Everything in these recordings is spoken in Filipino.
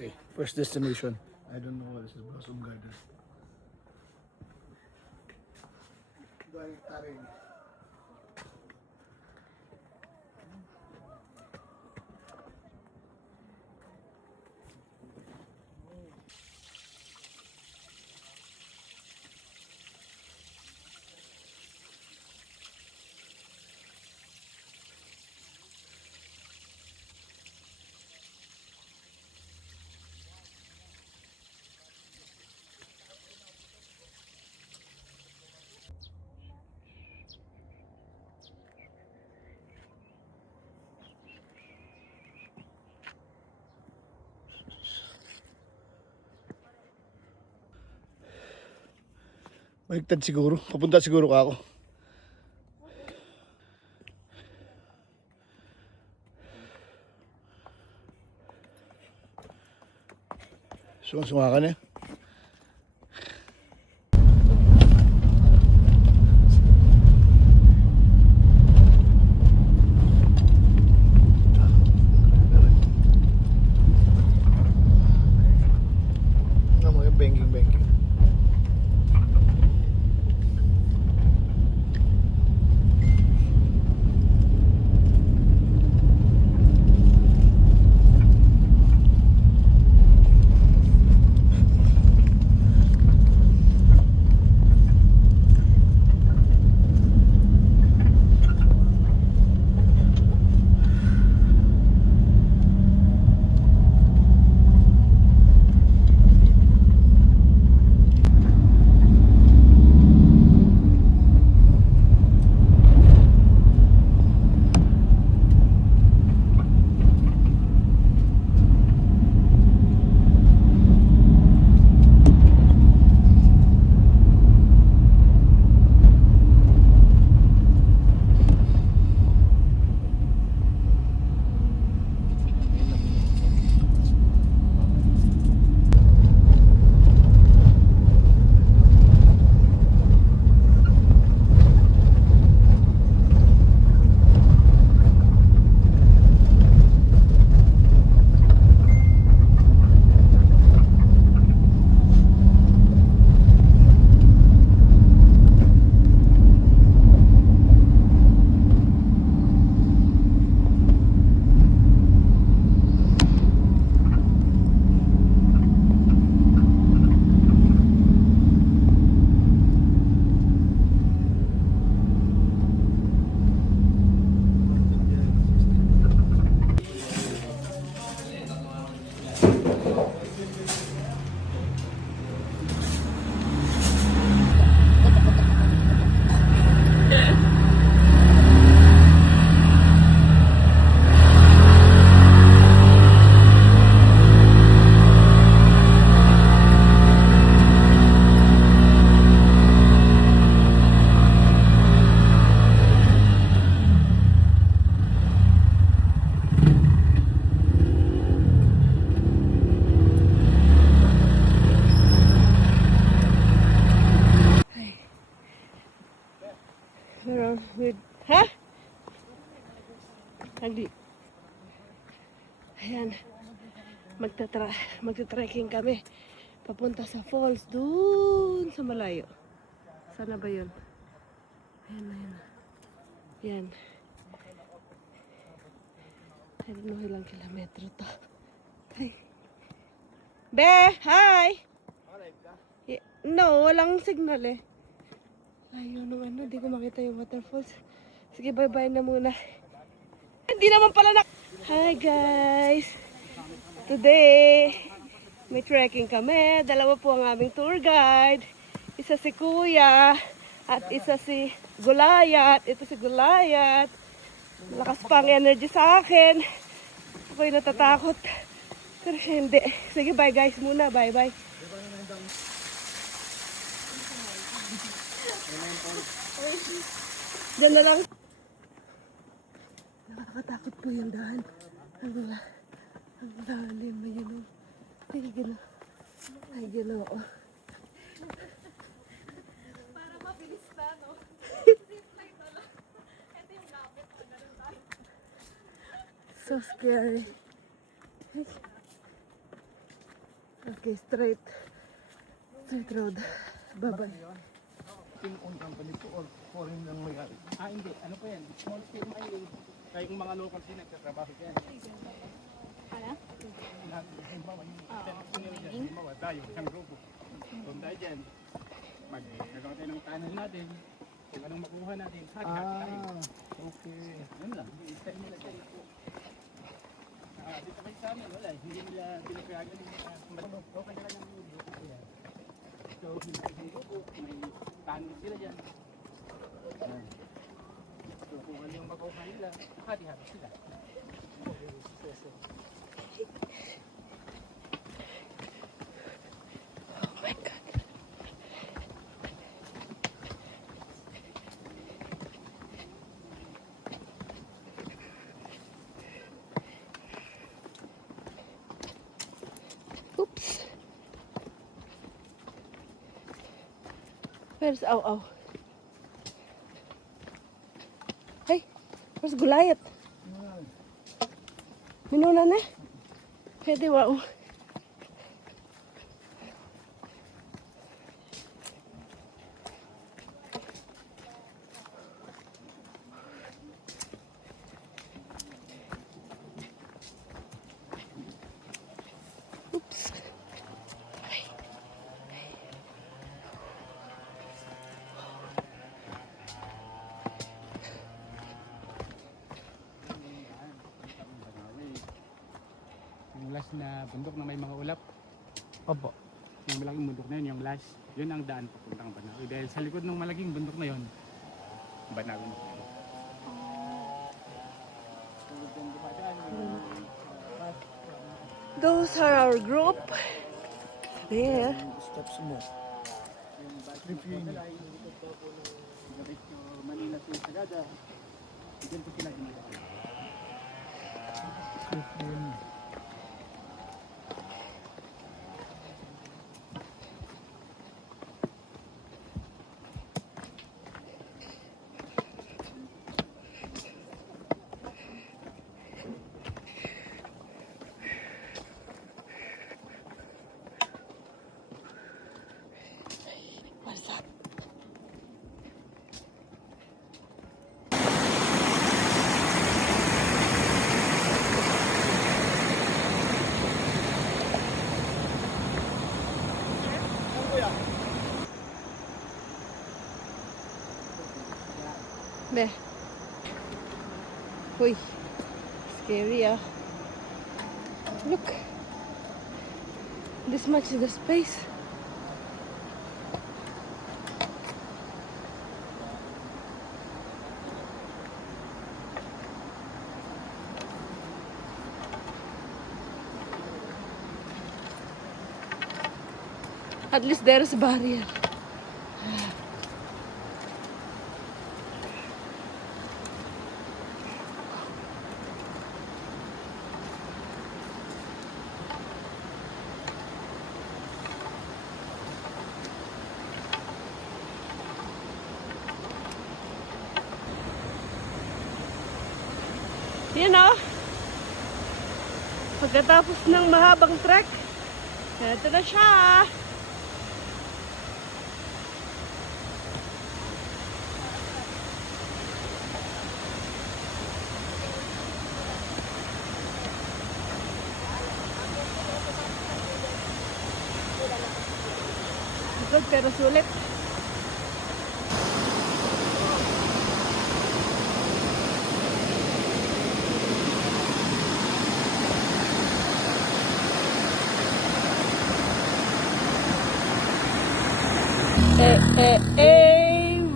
Okay, first destination. I don't know what this is. Blossom Garden. Taring. Baliktad siguro. Papunta siguro ka ako. Sunga ka na. Ano mo yung banking. Ha? Hindi. Ayan. Magta-trekking kami. Papunta sa falls. Doon sa malayo. Sana ba yun? Ayan. Yan. I don't know ilang kilometro to. Hi. Be! Hi! No, walang signal eh. Ayaw nung di ko makita yung waterfalls. Sige, bye-bye na muna. Hindi naman pala na... Hi guys! Today, may trekking kami. Dalawa po ang aming tour guide. Isa si Kuya at isa si Gulayat. Ito si Gulayat. Malakas pa ang energy sa akin. Ako'y natatakot. Pero siya hindi. Sige, bye guys muna. Bye-bye. Diyan na lang. Nakakatakot po yung daan. Ang lalim na yun. Ay, ginoo. Para mabilis pa, no? Zipline na lang. Ito yung gamit. So scary. Okay, straight. Straight road. Bye-bye. Team-owned company po or foreign lang may-ari? Hindi. Ano po yan? Small firm ay kaya yung mga local din nagtatrabaho dyan. Ano? Halimbawa, halimbawa tayo, isang grupo. Kung tayo dyan, magagawa tayo ng tunnel natin. Kung anong makuha natin, hati-hati tayo. Okay. Yun lang. I-style nila dyan. Dito kayo sa amin, wala. Hindi nila pinapayagan yung local nila ng grupo yan. So, hindi isang grupo, may tunnel sila dyan. So, kung ano yung makuha nila, hati-hati sila. Oh my God. Oops. Where's Aw Aw? Hey, where's Gulayat? Minuna na? Pwede wow. Oops. Yung last na bundok na may mga ulap, Opo. yung malaking bundok na yun, yung last, yun ang daan papuntang Banawi. Dahil sa likod ng malaking bundok na yun, Banawi na. So, kung dumadaan yung bus from Those are our group. There. Steps mo. yung bus Refueling. ng Pagkalay, yung likod daw po ng Diretso Manila to Sagada, dyan po sila dumadaan. Yun. What's that? Be. Uy. Scary ah. Look. This much is the space. At least there's a barrier. Yan o. Pagkatapos ng mahabang trek, ito na siya. Good, pero sulit.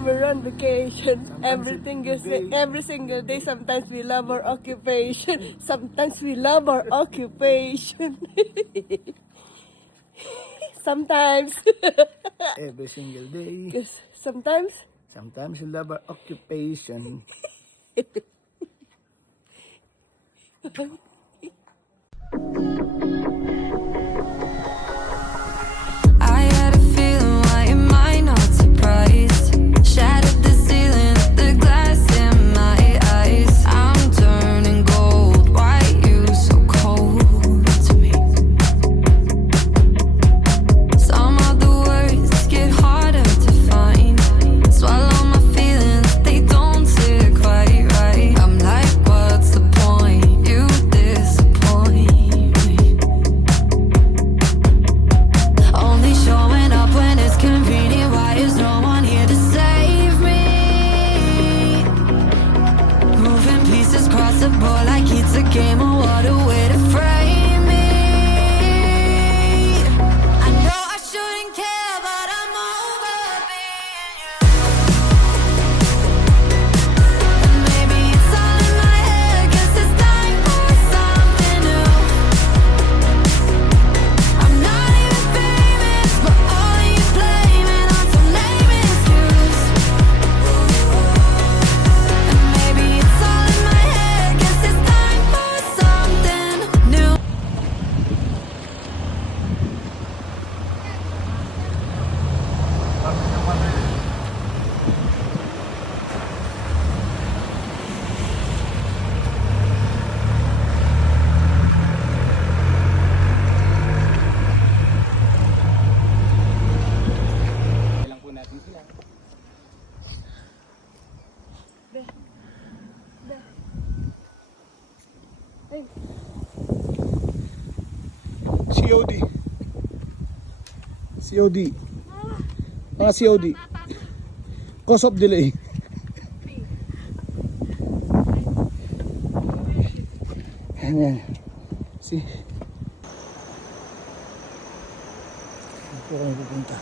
We're on vacation. Every single day. Sometimes we love our occupation. Sometimes we love our occupation. Sometimes. Every single day. Because sometimes. Sometimes you love our occupation. I had a feeling, why am I not surprised? Shattered the ceiling, the glass in my eyes. I'm turning gold, why you so cold to me? COD. COD. Mga COD. Cause of delay. Ayan yan. See? Saan po kami pupunta?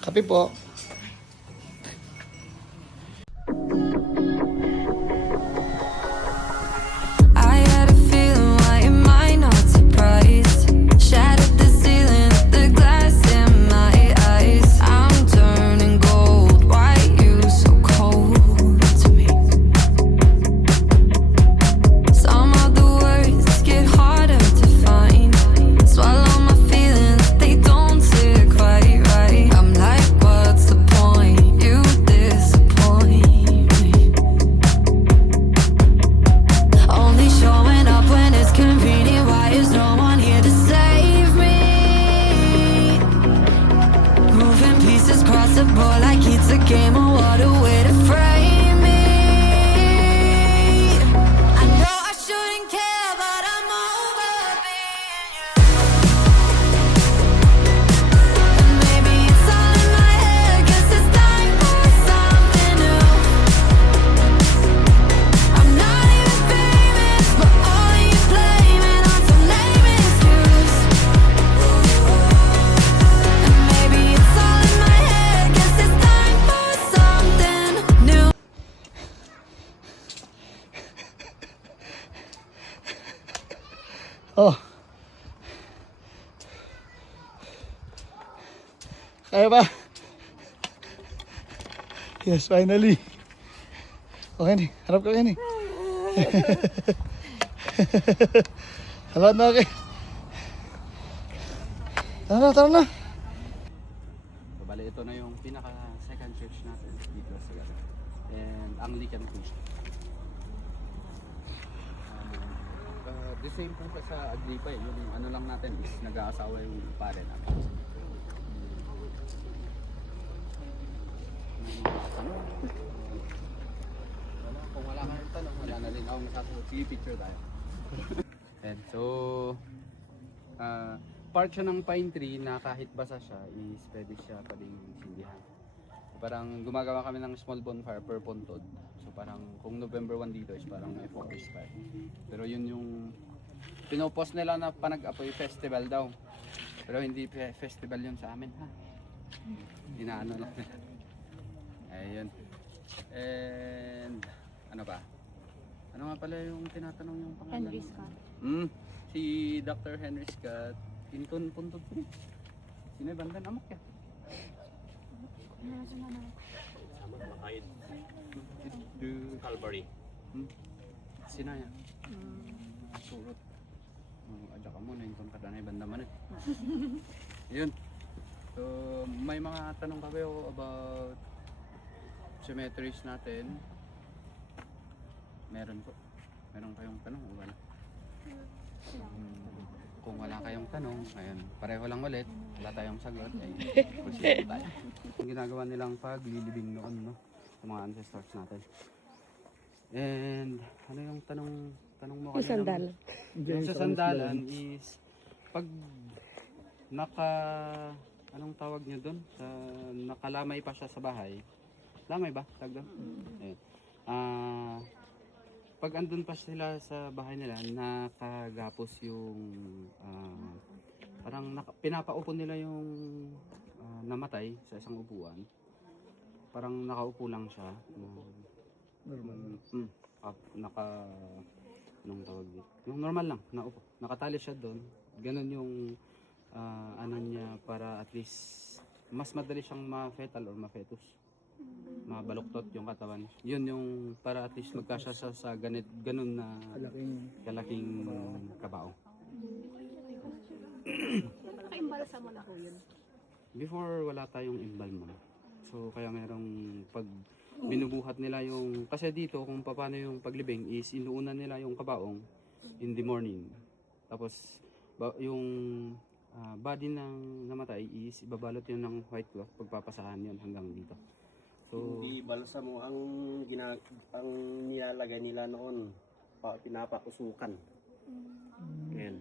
Kape po. I had a feeling, why am I not surprised? Shattered the ceiling, the glass in my eyes. I'm turning gold, why you so cold to me? Some of the words get harder to find. Swallow my feelings, they don't sit quite right. I'm like, what's the point? You disappoint me. Only showing up when it's convenient. Why is no one here to save me? Moving pieces across the board like it's a game. Or what a way to frame me. I know I shouldn't care, but I'm over being you. And maybe it's all in my head. Guess it's time for something new. I'm not even famous, but all you blaming on some lame excuse. And maybe it's all in my head. Guess it's time for something new. Oh. Kaya ba? Yes, finally. Okay ni, harap ka ni. Salamat na okay. Tara na. So, bali, ito na yung pinaka second church natin dito sa Gala. And Anglican po siya. The same po pa sa Aglipa eh. Yung ano lang natin is nag-aasawa yung pare natin. Ano? Wala, kung wala kang tanong, wala na rin ako masasagot. Sige, picture tayo. And so, part siya ng pine tree na kahit basa siya is pwede siya pwedeng sindihan. Parang gumagawa kami ng small bonfire per pontod. So parang kung November 1 dito is parang may forest fire. Pero yun yung pinopost nila na panag-apoy festival daw. Pero hindi festival yun sa amin ha. Inaano lang nila. Ayun. And ano ba? Ano nga pala yung tinatanong yung pangalan? Henry Scott. Si Dr. Henry Scott. Pinton puntod ko. Sino yung bandan? Amok yan. Calvary. Sina yan? Surot. Adya ka muna yung kung na banda man eh. Yun. So may mga tanong ka ba about cemeteries natin? Meron po. Meron kayong tanong o wala? Kung wala kayong tanong, ayun, pareho lang ulit, wala tayong sagot, ay proceed tayo. Yung ginagawa nilang paglilibing noon, no? Sa mga ancestors natin. And ano yung tanong mo kanina? Sandalan. Yung sa sandalan is pag anong tawag niyo doon? Sa nakalamay pa siya sa bahay. Lamay ba? Tawag doon? Ayun. Pag andun pa sila sa bahay nila, nakagapos yung parang pinapaupo nila yung namatay sa isang upuan. Parang nakaupo lang siya. Normal. Anong tawag hindi. Yung normal lang, naupo. Nakatali siya doon. Ganun yung ano niya para at least mas madali siyang ma-fetal or ma-fetus. Mabaluktot yung katawan. Yun yung para at least magkasya siya sa ganun na kalaking kabaong. Naka-imbalsa mo na po yun. Before wala tayong embalm. So kaya merong pag binubuhat nila yung kasi dito kung paano yung paglibing is inuunan nila yung kabaong in the morning. Tapos yung body ng namatay is ibabalot yun ng white cloth, pagpapasahan yun hanggang dito. So Hindi balsa mo ang ang nilalagay nila noon, pinapausukan. Yan.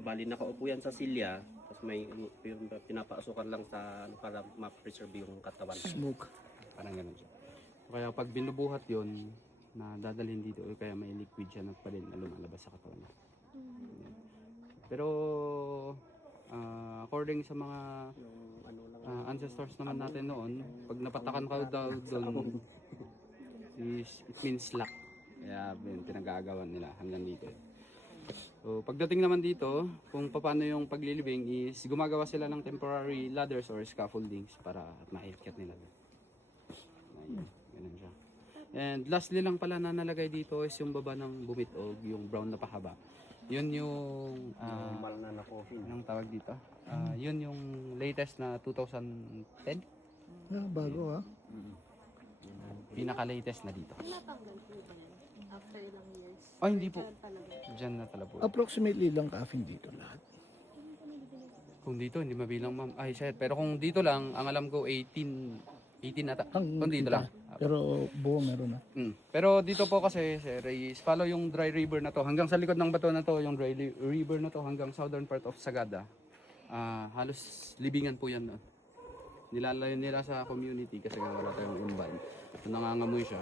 Bali nakaupo yan sa silya, tapos may yung pinapausukan lang sa para ma-preserve yung katawan. Smoke. parang ganun siya. Kaya pag binubuhat yun, na dadalhin dito, o kaya may liquid siya na pa rin na lumalabas sa katawan niya. Pero according sa mga ancestors naman natin noon, pag napatakan ka daw doon, it means luck. Kaya pinagagawan nila hanggang dito. So pagdating naman dito, kung paano yung paglilibing is gumagawa sila ng temporary ladders or scaffoldings para maikyat nila. Ayun, ganun siya. And lastly lang pala na nalagay dito is yung baba ng bumitog, yung brown na pahaba. Yun yung Normal na coffin. anong tawag dito? Yun yung latest na 2010. Bago ha. Pinaka-latest na dito. Natanggal po ba yan? After ilang years? Oh, hindi po. Talaga. Diyan na talaga po. Approximately lang coffin dito lahat. Kung dito, hindi mabilang ma'am. Ay, sir. Pero kung dito lang, ang alam ko 18 ata. Kung dito lang. Pero buo meron na. Pero dito po kasi, sir, is follow yung dry river na to. Hanggang sa likod ng bato na to, yung dry river na to, hanggang southern part of Sagada. Halos libingan po yan doon. Nilalayo nila sa community kasi nga wala tayong imbal. So nangangamoy siya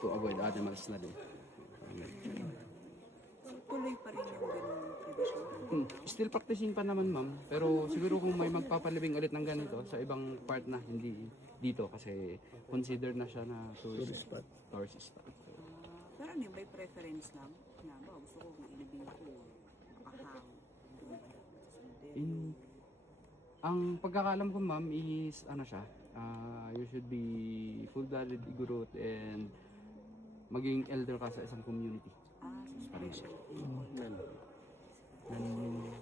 to avoid animals na din. Tuloy pa rin yung ganung tradition. Still practicing pa naman ma'am, pero siguro kung may magpapalibing ulit ng ganito sa ibang part na hindi dito kasi consider na siya na tourist spot. Pero ano yung may preference lang? Na ba, gusto ko kung ilibing ko, makahang, Ang pagkakalam ko ma'am is ano siya, you should be full-blooded Igorot and maging elder ka sa isang community. Parang siya.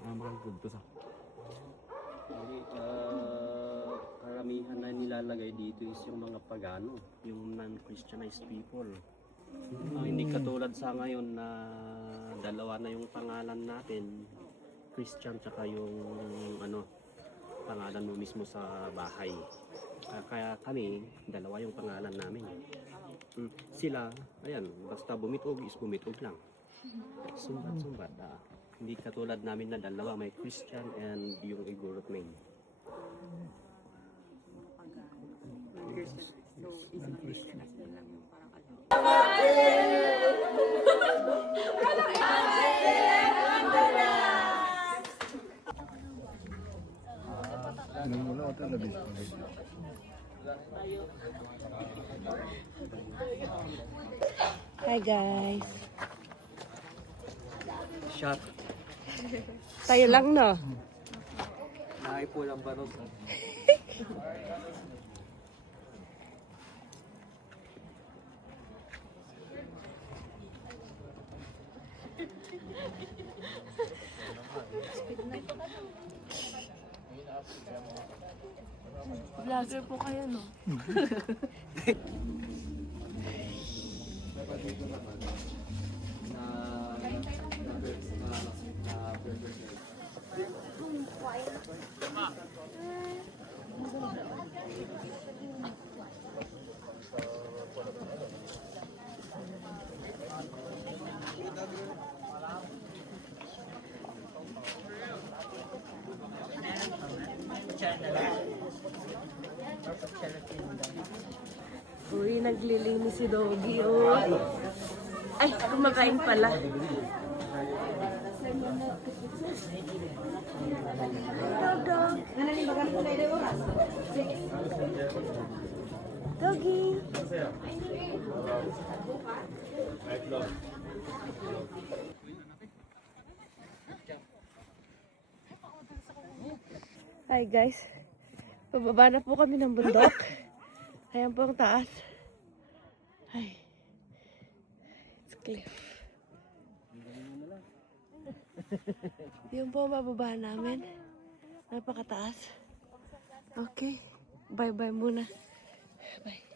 Makakagod sa. Karamihan na nilalagay dito is yung mga pagano, yung non-Christianized people. Hindi katulad sa ngayon na dalawa na yung pangalan natin, Christian tsaka yung pangalan mo mismo sa bahay. Kaya kami, dalawa yung pangalan namin. Sila, ayan, basta bumitog is bumitog lang. Sumbat. Hindi katulad namin na dalawa, may Christian and yung Igorot main. So, isang Christian lang yung parang ano. Wala ko talaga. Hi guys. Shot. Tayo lang no. Naipo lang ba rin? Vlogger po kayo no. Uy, naglilinis si Doggy, oh. Ay, kumakain pala. Doggy. Hi guys. Pababa na po kami ng bundok. Ayan po ang taas. Ay. It's cliff. Yun po ang bababa namin. Napakataas. Okay. Bye-bye muna. Bye.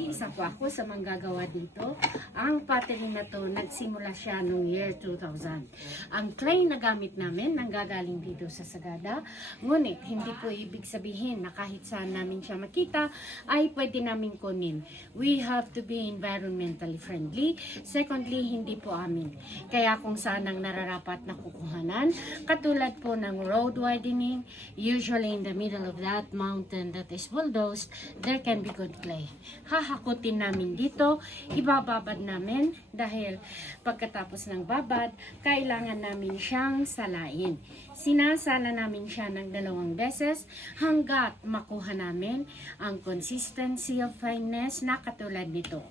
Isa po ako sa manggagawa dito. Ang pottery na to, nagsimula siya noong year 2000. Ang clay na gamit namin, nanggagaling dito sa Sagada. Ngunit, hindi po ibig sabihin na kahit saan namin siya makita, ay pwede namin kunin. We have to be environmentally friendly. Secondly, hindi po amin. Kaya kung saan ang nararapat na kukuhanan, katulad po ng road widening, usually in the middle of that mountain that is bulldozed, there can be good clay. Hahakutin namin dito, ibababad namin dahil pagkatapos ng babad, kailangan namin siyang salain. Sinasala namin siya ng 2 beses hanggat makuha namin ang consistency of fineness na katulad nito.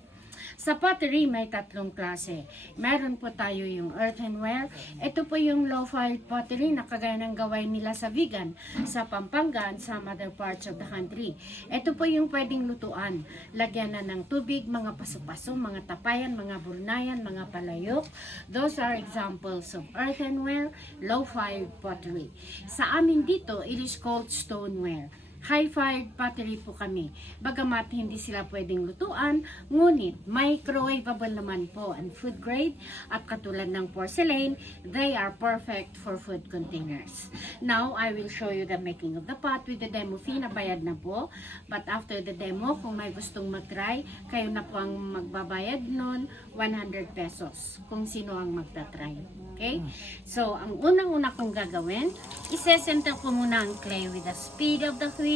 Sa pottery, may 3 klase. Meron po tayo yung earthenware. Ito po yung low-fired pottery na kagaya ng gawain nila sa Vigan, sa Pampanga, and some other parts of the country. Ito po yung pwedeng lutuan. Lagyan na ng tubig, mga paso-paso, mga tapayan, mga burnayan, mga palayok. Those are examples of earthenware, low-fired pottery. Sa amin dito, it is called stoneware. High-fired pottery po kami. Bagamat hindi sila pwedeng lutuan, ngunit microwavable naman po and food grade at katulad ng porcelain, they are perfect for food containers. Now, I will show you the making of the pot with the demo fee na bayad na po. But after the demo, kung may gustong mag-try, kayo na po ang magbabayad nun, 100 pesos kung sino ang magta-try. Okay? So, ang unang-una kong gagawin, isesenter ko muna ang clay with the speed of the wheel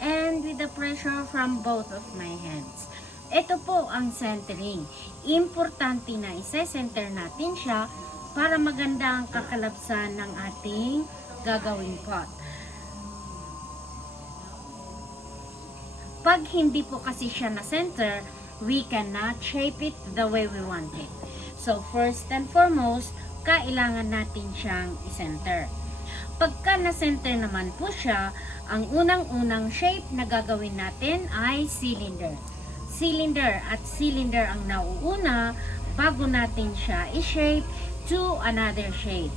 and with the pressure from both of my hands. Ito po ang centering. Importante na isesenter natin siya para maganda ang kakalapsan ng ating gagawing pot. Pag hindi po kasi siya na center, we cannot shape it the way we want it. So, first and foremost, kailangan natin siyang i-center. Pagka na-center naman po siya, ang unang-unang shape na gagawin natin ay cylinder. Cylinder at cylinder ang nauuna bago natin siya i-shape to another shape.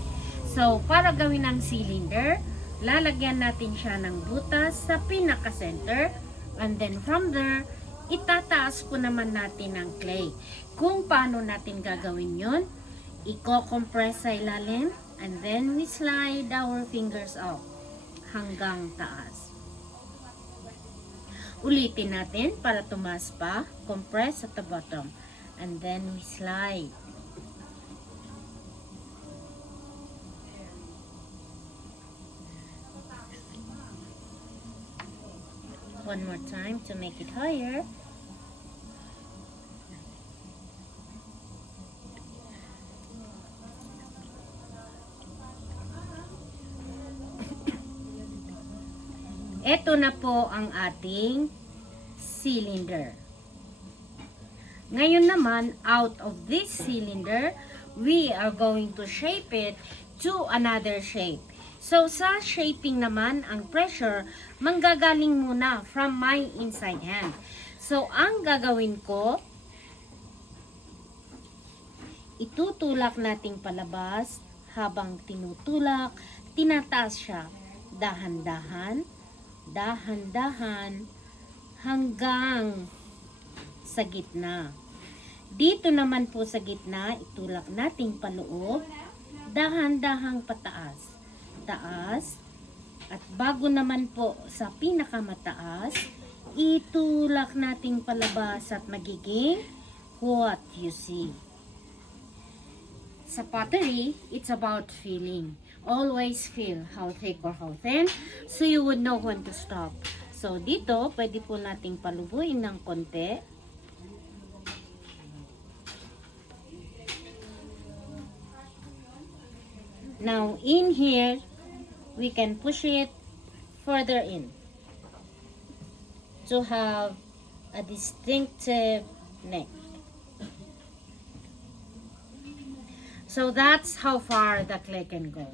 So, para gawin ang cylinder, lalagyan natin siya ng butas sa pinaka-center, and then from there, itataas po naman natin ang clay. Kung paano natin gagawin yun, i-compress sa ilalim, and then we slide our fingers up hanggang taas. Ulitin natin para tumaas pa, compress at the bottom, and then we slide. One more time to make it higher. Ito na po ang ating cylinder. Ngayon naman, out of this cylinder, we are going to shape it to another shape. So, sa shaping naman, ang pressure, manggagaling muna from my inside hand. So, ang gagawin ko, itutulak nating palabas, habang tinutulak, tinataas siya, dahan-dahan, dahan-dahan hanggang sa gitna. Dito naman po sa gitna, itulak nating paloob, dahan-dahang pataas. Taas. At bago naman po sa pinakamataas, itulak nating palabas at magiging what you see. Sa pottery, it's about feeling. Always feel how thick or how thin, so you would know when to stop. So, dito, pwede po nating palubuin ng konti. Now, in here, we can push it further in to have a distinctive neck. So that's how far the clay can go.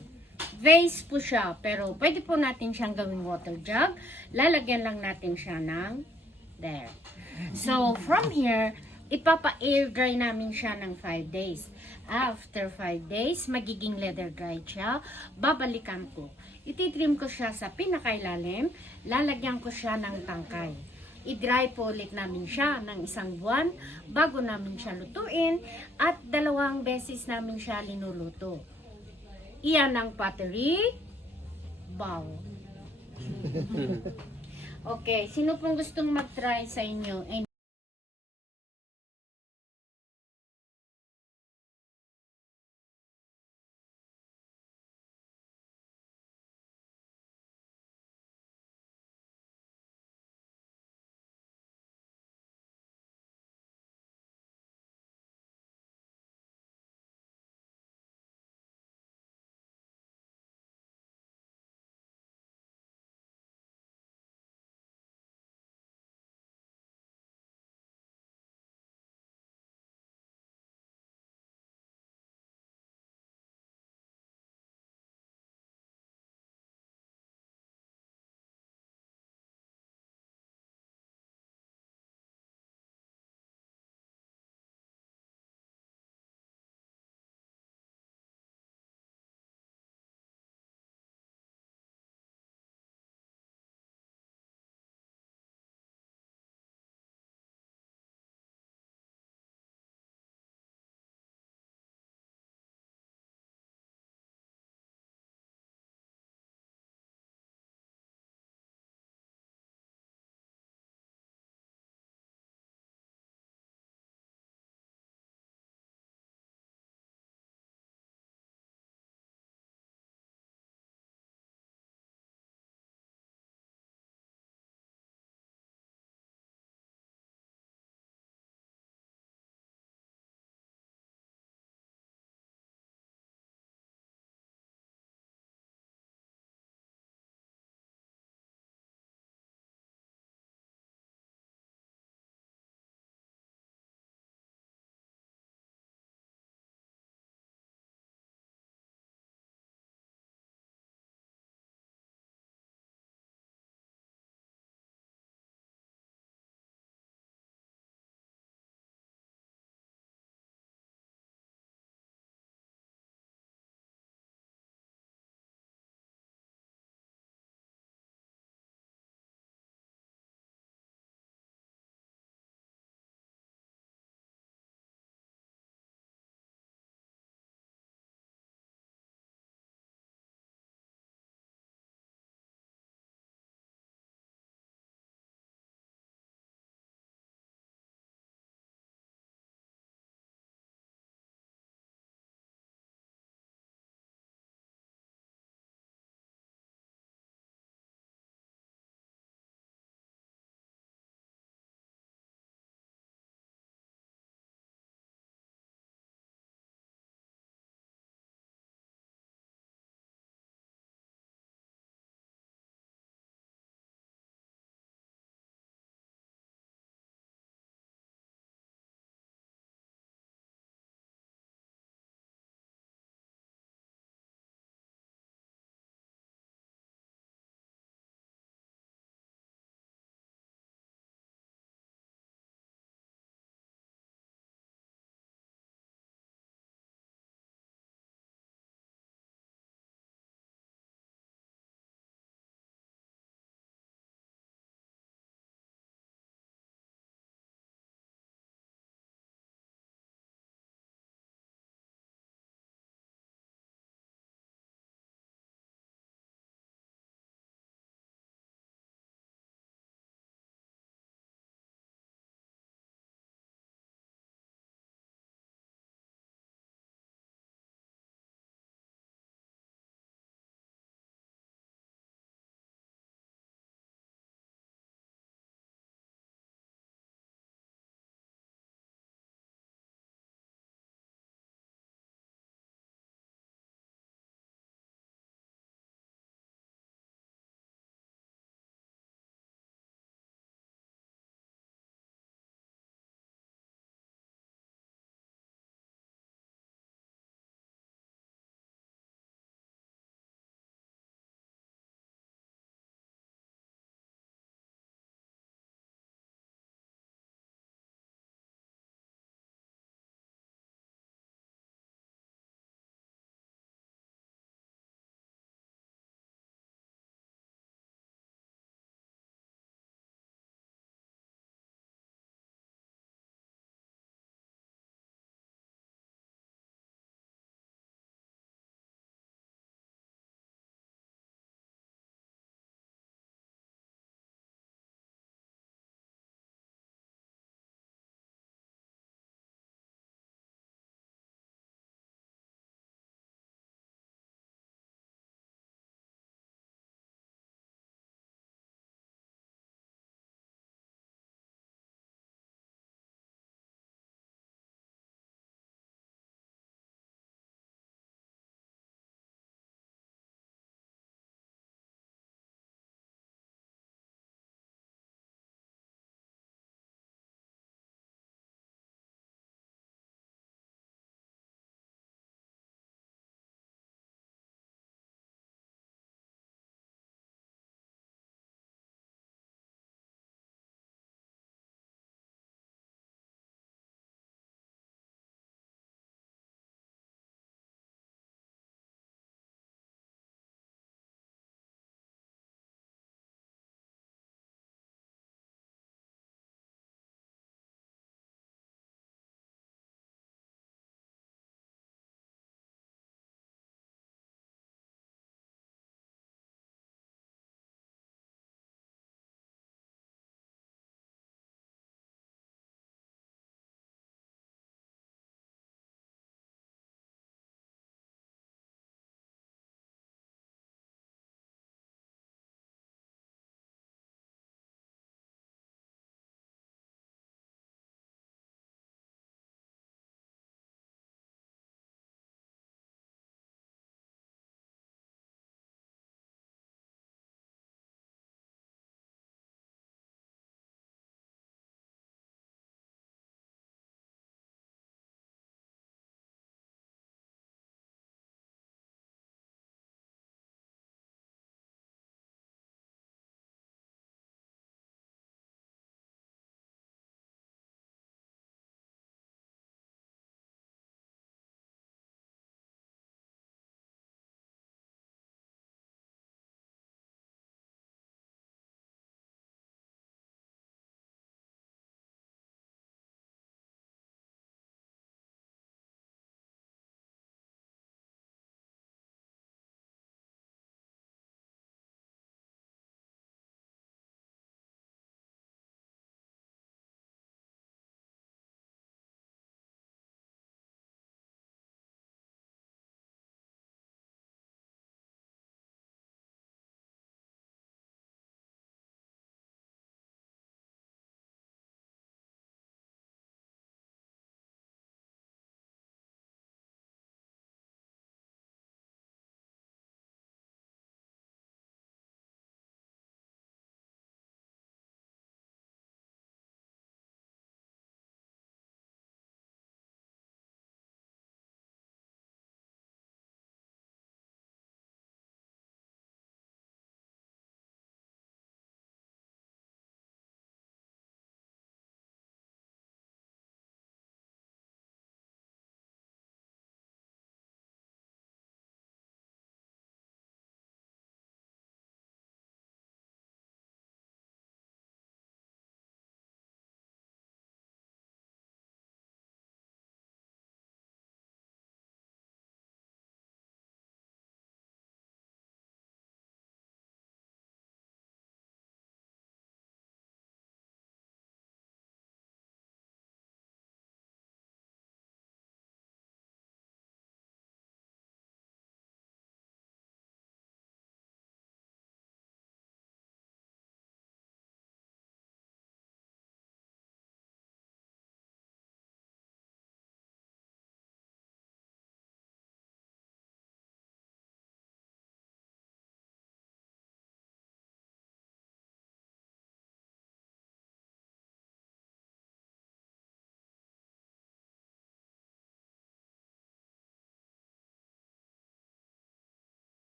Vase po siya, pero pwede po natin siyang gawing water jug. Lalagyan lang natin siya ng there. So from here, ipapa-air dry namin siya ng 5 days. After 5 days, magiging leather dry siya. Babalikan ko. Ititrim ko siya sa pinakailalim. Lalagyan ko siya ng tangkay. I-dry po ulit namin siya ng 1 buwan bago namin siya lutuin at 2 beses namin siya linuluto. Iyan ang pottery bowl. Okay, sino pong gustong mag-try sa inyo?